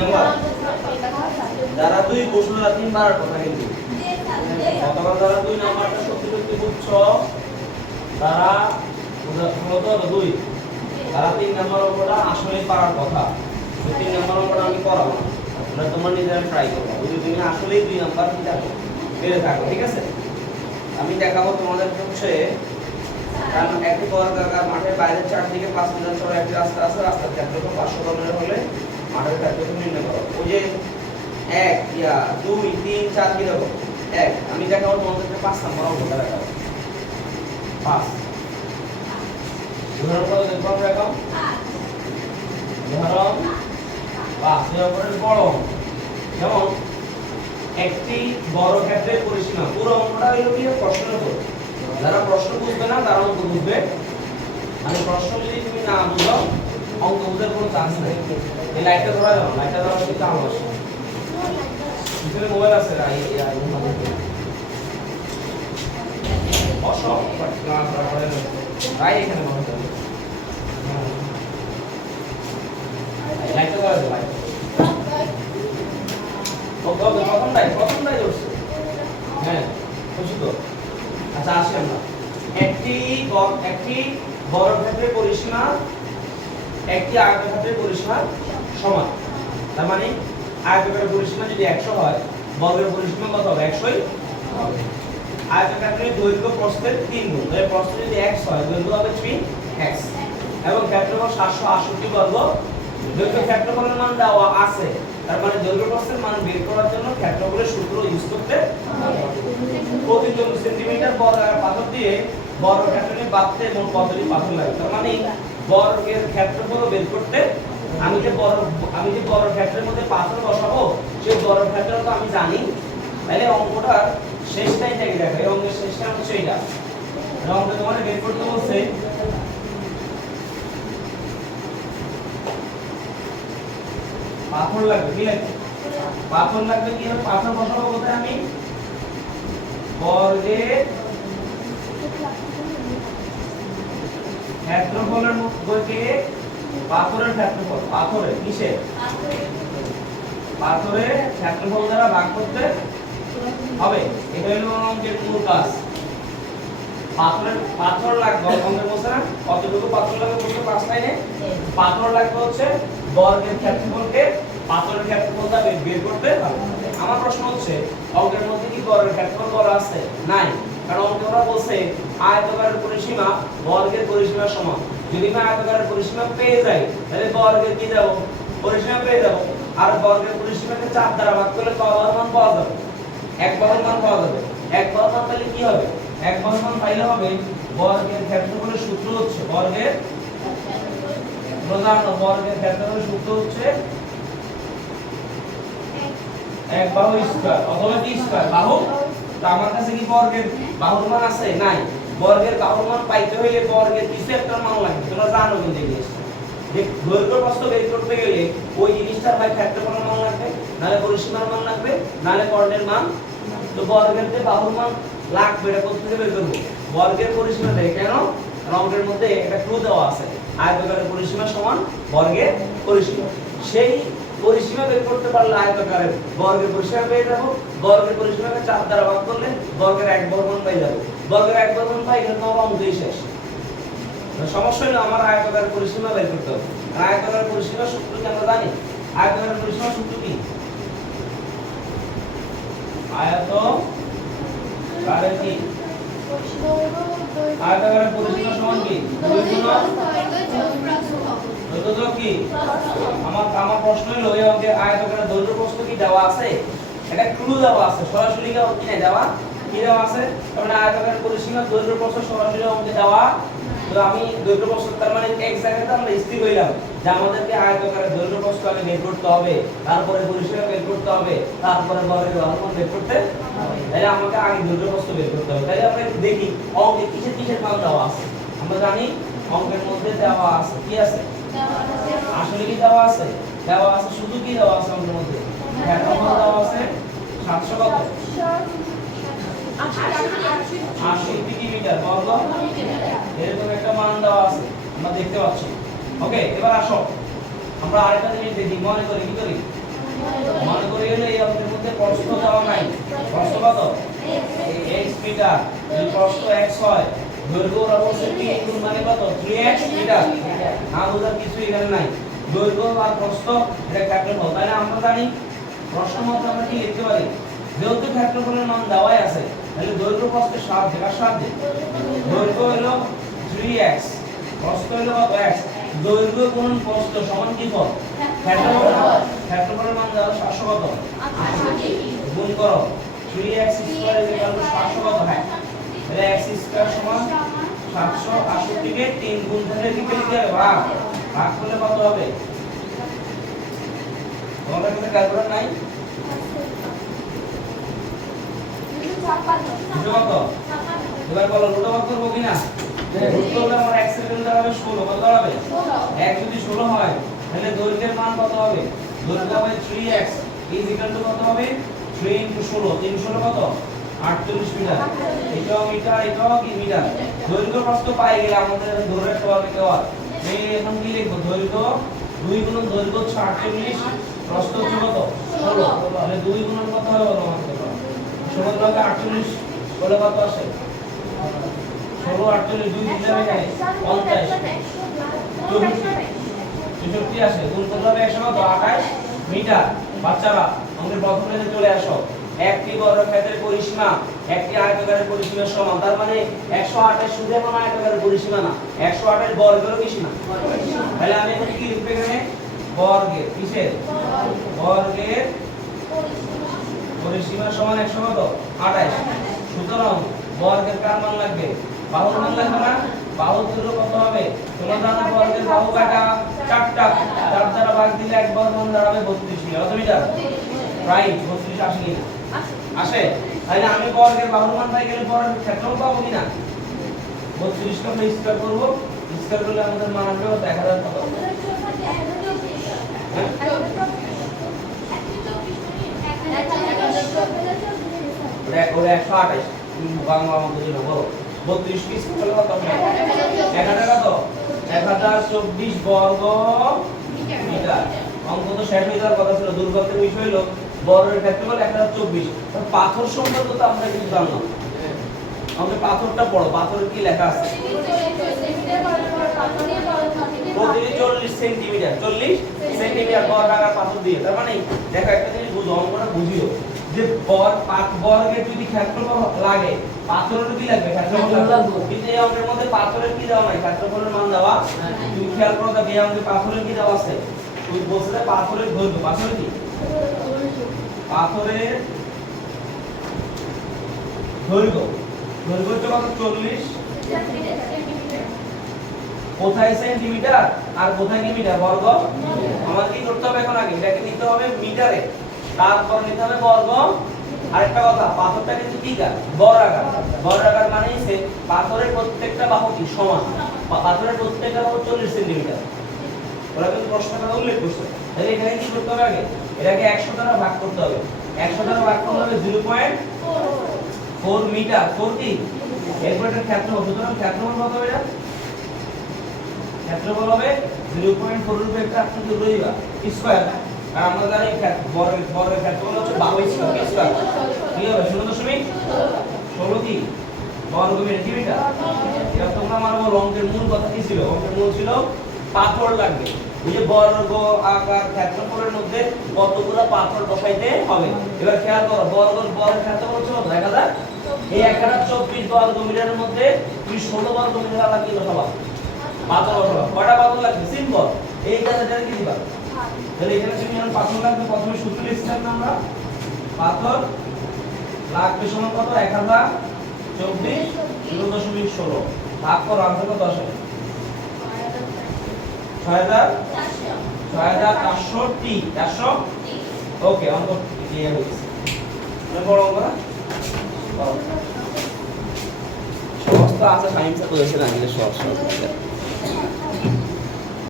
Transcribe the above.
Number যারা 2 প্রশ্নটা 3 বার কথা কিন্তু গতকাল যারা 2 নাম্বারটা সত্যি সত্যি বুঝছো তারা মূলত 2 তারা 3 নাম্বার অঙ্কটা আসলেই পারার কথা। 3 নাম্বার অঙ্কটা আমি করাবো না, তোমরা নিজেরা ট্রাই করো যদি তুমি আসলেই 2 নাম্বার কি দেখো পেরে থাকো, ঠিক আছে? আমি দেখাবো তোমাদের হচ্ছে কারণ একটি বর্গাকার মাঠের বাইরের চারদিকে 5 মিটার চওড়া একটি রাস্তা আছে, রাস্তার ক্ষেত্রফল 500 বর্গমিটার হলে মাঠের ক্ষেত্রফল নির্ণয় করো। ওই যে 1 ইয়া 2 3 4 কি দেবো 1 আমি দেখাবো তোমাদেরকে 5 নাম্বার অঙ্কটা দেখাবো 5 উদাহরণ করে দেখো আমরা এখন উদাহরণ 5 এর উপরে বড় যেমন একটি বড় ক্ষেত্রের পরিসীমা। পুরো অঙ্কটা হলো কি প্রশ্নের উপর, যারা প্রশ্ন বুঝবে না তারা অঙ্ক বুঝবে, মানে প্রশ্ন যদি তুমি না বুঝো অঙ্ক বুঝার কোনো চান্স নেই। এই লাইটটা ধরা যাবে, লাইটটা ধরা কিন্তু কাম আসে ভিতরে মোবাইল আছে অসব ক্লাস করে রাই এখানে মনে হবে লাইটটা ধরা যাবে লাইট প্রথমটাই ধরছে হ্যাঁ বুঝছো তো। আচ্ছা আসি আমরা একটি বড় ক্ষেত্রের পরিসীমা একটি আয়তক্ষেত্রের পরিসীমা সমান। তার মানে আয়তক্ষেত্রের পরিসীমা যদি 100 হয় বর্গের পরিসীমা কত হবে 100ই হবে। আয়তক্ষেত্রের দৈর্ঘ্য প্রস্থের 3 গুণ, তাহলে প্রস্থ যদি x হয় দৈর্ঘ্য হবে 3x এবং ক্ষেত্রফল 768 বর্গ। দৈর্ঘ্য ক্ষেত্রফলের মান দেওয়া আছে, তার মানে দৈর্ঘ্য প্রস্থের মান বের করার জন্য ক্ষেত্রফলের সূত্র ইউজ করতে হবে। প্রতি 40 সেন্টিমিটার বর্গাকার পাথর দিয়ে বর্গক্ষেত্রে বাঁধতে মোট কতটি পাথর লাগে? তার মানে বর্গের ক্ষেত্রফল বের করতে আমি যে বড় ক্ষেত্রের মধ্যে পাথর বসাবো সেই বড় ক্ষেত্রটা তো আমি জানি, তাহলে অঙ্কটার শেষটাই থেকে দেখো এই অঙ্কের শেষটা হচ্ছে এইটা। অঙ্কটা তোমাদের বের করতে বলছে পাথর লাগবে, কি লাগবে? পাথর লাগবে। কি হবে পাথর বসাবো কোথায়? আমি বর্গের ক্ষেত্রফলের মধ্যে পাথরের ক্ষেত্রফল, পাথরের কিসের পাথরের ক্ষেত্রফল দ্বারা ভাগ করতে হবে। এটা হলো অঙ্কের মূল কাজ। পাথর লাগবে অঙ্কের বলছে না কতটুকু পাথর লাগবে বলতে 5 লাইনে পাথর লাগবে হচ্ছে বর্গের ক্ষেত্রফলকে পাথরের ক্ষেত্রফল দ্বারা বের করতে হবে। আমার প্রশ্ন হচ্ছে অঙ্কের মধ্যে কি বর্গের ক্ষেত্রফল বলা আছে? নাই, কারণ অঙ্কটা বলছে আয়তকারের পরিসীমা বর্গের পরিসীমার সমান। যদি আমি আয়তকারের পরিসীমা পেয়ে যাই তাহলে বর্গের কি যাব পরিসীমা পেয়ে যাব, আর বর্গের পরিসীমাকে 4 দ্বারা ভাগ করলে কত মান পাওয়া যাবে? 1 বাহুর মান পাওয়া যাবে। 1 বাহুর মান পেলে কি হবে? 1 বাহুর মান পাইলে হবে বর্গের ক্ষেত্রফলের সূত্র হচ্ছে বর্গের ক্ষেত্রফলের সূত্র হচ্ছে 1 বাহু স্কয়ার অথবা কি স্কয়ার বাহু। তো আমার কাছে কি বর্গের বাহুর মান আছে? নাই। বর্গের বাহুর মান পাইতে হইলে বর্গের কিছু একটা মান লাগবে, তোমরা জানো কিন্তু এই জিনিসটা। যে দৈর্ঘ্য প্রস্থ বের করতে গেলে ওই জিনিসটার ভাই ক্ষেত্রফলের মান লাগবে, নালে পরিসীমার মান লাগবে, নালে কর্ণের মান। তো বর্গের যে বাহুর মান লাগবে এটা কোথা থেকে বের করব? বর্গের পরিসীমা থেকে। কেন? অঙ্কের মধ্যে একটা ক্লু দেওয়া আছে আয়তকারের পরিসীমা সমান বর্গের পরিসীমা। সেই পরিসীমা বের করতে পারলে আয়তকারের বর্গের পরিসীমা পেয়ে যাব। বর্গের পরিসীমাকে 4 দ্বারা ভাগ করলে বর্গের 1 বর্গমান পেয়ে যাব। বর্গের 1 বর্গমান পাই গেলে তো অঙ্কই শেষ। সমস্যা হলো আমার আয়তকারের পরিসীমা বের করতে হবে। আয়তকারের পরিসীমা সূত্র কি আমরা জানি? আয়তকারের পরিসীমা সূত্র কি? আয়তকারের কি আয়তকারের পরিসীমা সমান কি? দৈর্ঘ্য কি? আমার প্রশ্ন হলো এই অঙ্কে আয়তকারের দৈর্ঘ্য প্রস্থ কি দেওয়া আছে? এটা ক্লু দেওয়া আছে, সরাসরি কি দেওয়া কি দেওয়া আছে? তার মানে আয়তকারের পরিসীমা দৈর্ঘ্য প্রস্থ সরাসরি অঙ্কে দেওয়া। তো আমি দৈর্ঘ্য প্রস্থ তার মানে এক জায়গাতে আমরা স্থির হইলাম যে আমাদেরকে আয়তকারের দৈর্ঘ্য প্রস্থ আগে বের করতে হবে, তারপরে পরিসীমা বের করতে হবে, তারপরে বর্গের বাহুর বের করতে হবে। তাহলে আমাকে আগে দৈর্ঘ্য প্রস্থ বের করতে হবে। তাহলে আমরা দেখি অঙ্কে কিসের মান দেওয়া আছে। আমরা জানি অঙ্কের মধ্যে দেওয়া আছে কি আছে? আসলে কি দেওয়া আছে? দেওয়া আছে শুধু কি দেওয়া আছে অঙ্কের মধ্যে? ক্ষেত্রফল দেওয়া আছে 700 কত 80 মিটার বর্গ এরকম একটা মান দেওয়া আছে আমরা দেখতে পাচ্ছি। ওকে, এবার আসো আমরা আরেকটা জিনিস দেখি। মনে করি কি করি মনে করি হলো এই অঙ্কের মধ্যে প্রস্থ দেওয়া নাই, প্রস্থ কত x মিটার, যদি প্রস্থ x হয় দৈর্ঘ্য অবশ্যই 3 গুণ মানে কত 3x মিটার। না বোঝার কিছু এখানে নাই, দৈর্ঘ্য আর প্রস্থ এটা ক্ষেত্রফল, তাই না? আমরা জানি প্রশ্ন মতে আমরা কি লিখতে পারি, যেহেতু ক্ষেত্রফলের মান দেওয়াই আছে তাহলে দৈর্ঘ্য প্রস্থের সাহায্যে কার সাহায্যে, দৈর্ঘ্য হলো 3x, প্রস্থ হলো কত x, দৈর্ঘ্য গুণ প্রস্থ সমান কি পদ ক্ষেত্রফল, ক্ষেত্রফলের মান দেওয়া 700 কত গুণ করো 3x স্কয়ার ইকুয়াল টু 700 কত হয়, তাহলে x স্কয়ার সমান 768 কে 3 গুণ করে লিখে দিতে হবে, ভাগ ভাগ করলে কত হবে? তোমাদের কাছে ক্যালকুলেটর নাই? কত এবার বলো রুট ওভার করব কিনা? রুট করলে আমার x এর ভ্যালু দাঁড়াবে 16, কত দাঁড়াবে 1 যদি 16 হয় তাহলে দৈর্ঘ্যের মান কত হবে, দৈর্ঘ্য হবে 3x ইজ ইকুয়াল টু কত হবে 3 * 16, 3 16 কত 48 মিটার, এটাও মিটার এটাও কি মিটার। দৈর্ঘ্য প্রস্থ পাই গেলে আমাদের ধরে রাখতে হবে দেওয়া, এই এখন কি লিখব, দৈর্ঘ্য 2 গুণ দৈর্ঘ্য 48, প্রস্থ হচ্ছে কত 16, তাহলে 2 গুণ কত হবে বলো আমাকে, 16 ভাগে 48 বলে কত আসে, 16 48 2 দিলে এখানে 50 64 আসে, গুণ করলে হবে 128 মিটার। বাচ্চারা আমাদের প্রথম লাইনে চলে আসো, একটি বর্গক্ষেত্রের পরিসীমা একটি আয়তকারের পরিসীমার সমান, তার মানে 128 শুধু এখন আয়তকারের পরিসীমা না, 128 বর্গেরও কি সীমা, তাহলে আমি এখন কি লিখব এখানে, বর্গের কিসের, বর্গের পরিসীমা সমান 128, সুতরাং বর্গের কার মান লাগবে, বাহুর মান লাগবে না, বাহুর দৈর্ঘ্য কত হবে, তোমরা জানো বর্গের বাহু কাটা 4টা, 4 দ্বারা ভাগ দিলে এক বর্গ মান দাঁড়াবে 32 মিটার, কত মিটার, রাইট 32 আসে কিনা, আসে। তাহলে আমি বর্গের বাহুর মান পাই গেলে বর্গের ক্ষেত্রফল পাবো কিনা, 32 কে আমরা স্কয়ার করব, স্কয়ার করলে আমাদের মান আসবে 1000 কত, ওরে 128 বাংলা বুঝে নেবো, 32 পিস হলো কত, 1000 কত 1024 বর্গ মিটার। অঙ্ক তো 60 মিটার কথা ছিল, দুর্গতের বিষয় হলো বর্গের ক্ষেত্রফল 1024। পাথর সম্পর্কে তো আমরা কিছু জানলাম, আমাদের পাথরটা পড়ো, পাথরের কি লেখা আছে, প্রতিটি 40 সেন্টিমিটার, 40 সেন্টিমিটার বর্গাকার পাথর দিয়ে, তার মানে দেখো একটা জিনিস বুঝো, অঙ্কটা বুঝিও যে বর্গের যদি ক্ষেত্রফল লাগে পাথরের কি লাগবে, ক্ষেত্রফল লাগবে, কিন্তু এই অঙ্কের মধ্যে পাথরের কি দেওয়া নাই, ক্ষেত্রফলের মান দেওয়া, তুমি খেয়াল করো দেখো এই অঙ্কে পাথরের কি দেওয়া আছে, তুমি বলছিলে পাথরের দৈর্ঘ্য, পাথরের কি, পাথরের দৈর্ঘ্য, দৈর্ঘ্য হচ্ছে কত 40, কোথায় সেন্টিমিটার আর কোথায় কি মিটার, বর্গ, আমাদের কি করতে হবে এখন, আগে এটাকে নিতে হবে মিটারে, তারপর নিতে হবে বর্গ। আরেকটা কথা, পাথরটা কিন্তু কি কার, বর্গাকার, বর্গাকার মানে হচ্ছে পাথরের প্রত্যেকটা বাহু কি সমান, পাথরের প্রত্যেকটা বাহু 40 সেন্টিমিটার, ওরা কিন্তু প্রশ্নটা উল্লেখ করছে। তাহলে এখানে কি করতে হবে, আগে এটাকে 100 দ্বারা ভাগ করতে হবে, 100 দ্বারা ভাগ করলে হবে 0.4 মিটার, 40, এরপর এটা ক্ষেত্রফল, সুতরাং ক্ষেত্রফল কত হবে, এটা ক্ষেত্রফল হবে 0.4 রূপে একটা আপনি ধরে দিবা স্কয়ার, আর আমরা জানি বর্গের ক্ষেত্রফল হচ্ছে বাহু স্কয়ার, স্কয়ার কি হবে 0.16 কি বর্গ মিটার। এটা তোমরা মানবো অঙ্কের মূল কথা কি ছিল, অঙ্কের মূল ছিল পাথর লাগবে, এই যে বর্গ আকার ক্ষেত্রফলের মধ্যে কতগুলো পাথর বসাইতে হবে। এবার খেয়াল করো, বর্গের ক্ষেত্রফল হচ্ছে 1000, এই 1024 বর্গ মিটারের মধ্যে তুমি 16 বর্গ মিটার আলাদা কি বসাবা, পাথর বসাবা, কয়টা পাথর লাগবে, সিম্পল এই জায়গাটা কি দিবা, তাহলে এখানে তুমি যখন পাথর লাগবে প্রথমে সূত্র লিখছিলাম না আমরা, পাথর লাগবে সমান কত 1024 0.16 ভাগ করো, আনসার কত আসে 6400 ওকে, অঙ্ক ক্লিয়ার হয়েছে, বড় অঙ্ক না সমস্ত আছে সায়েন্সে তো এসে না, সহজ সহজ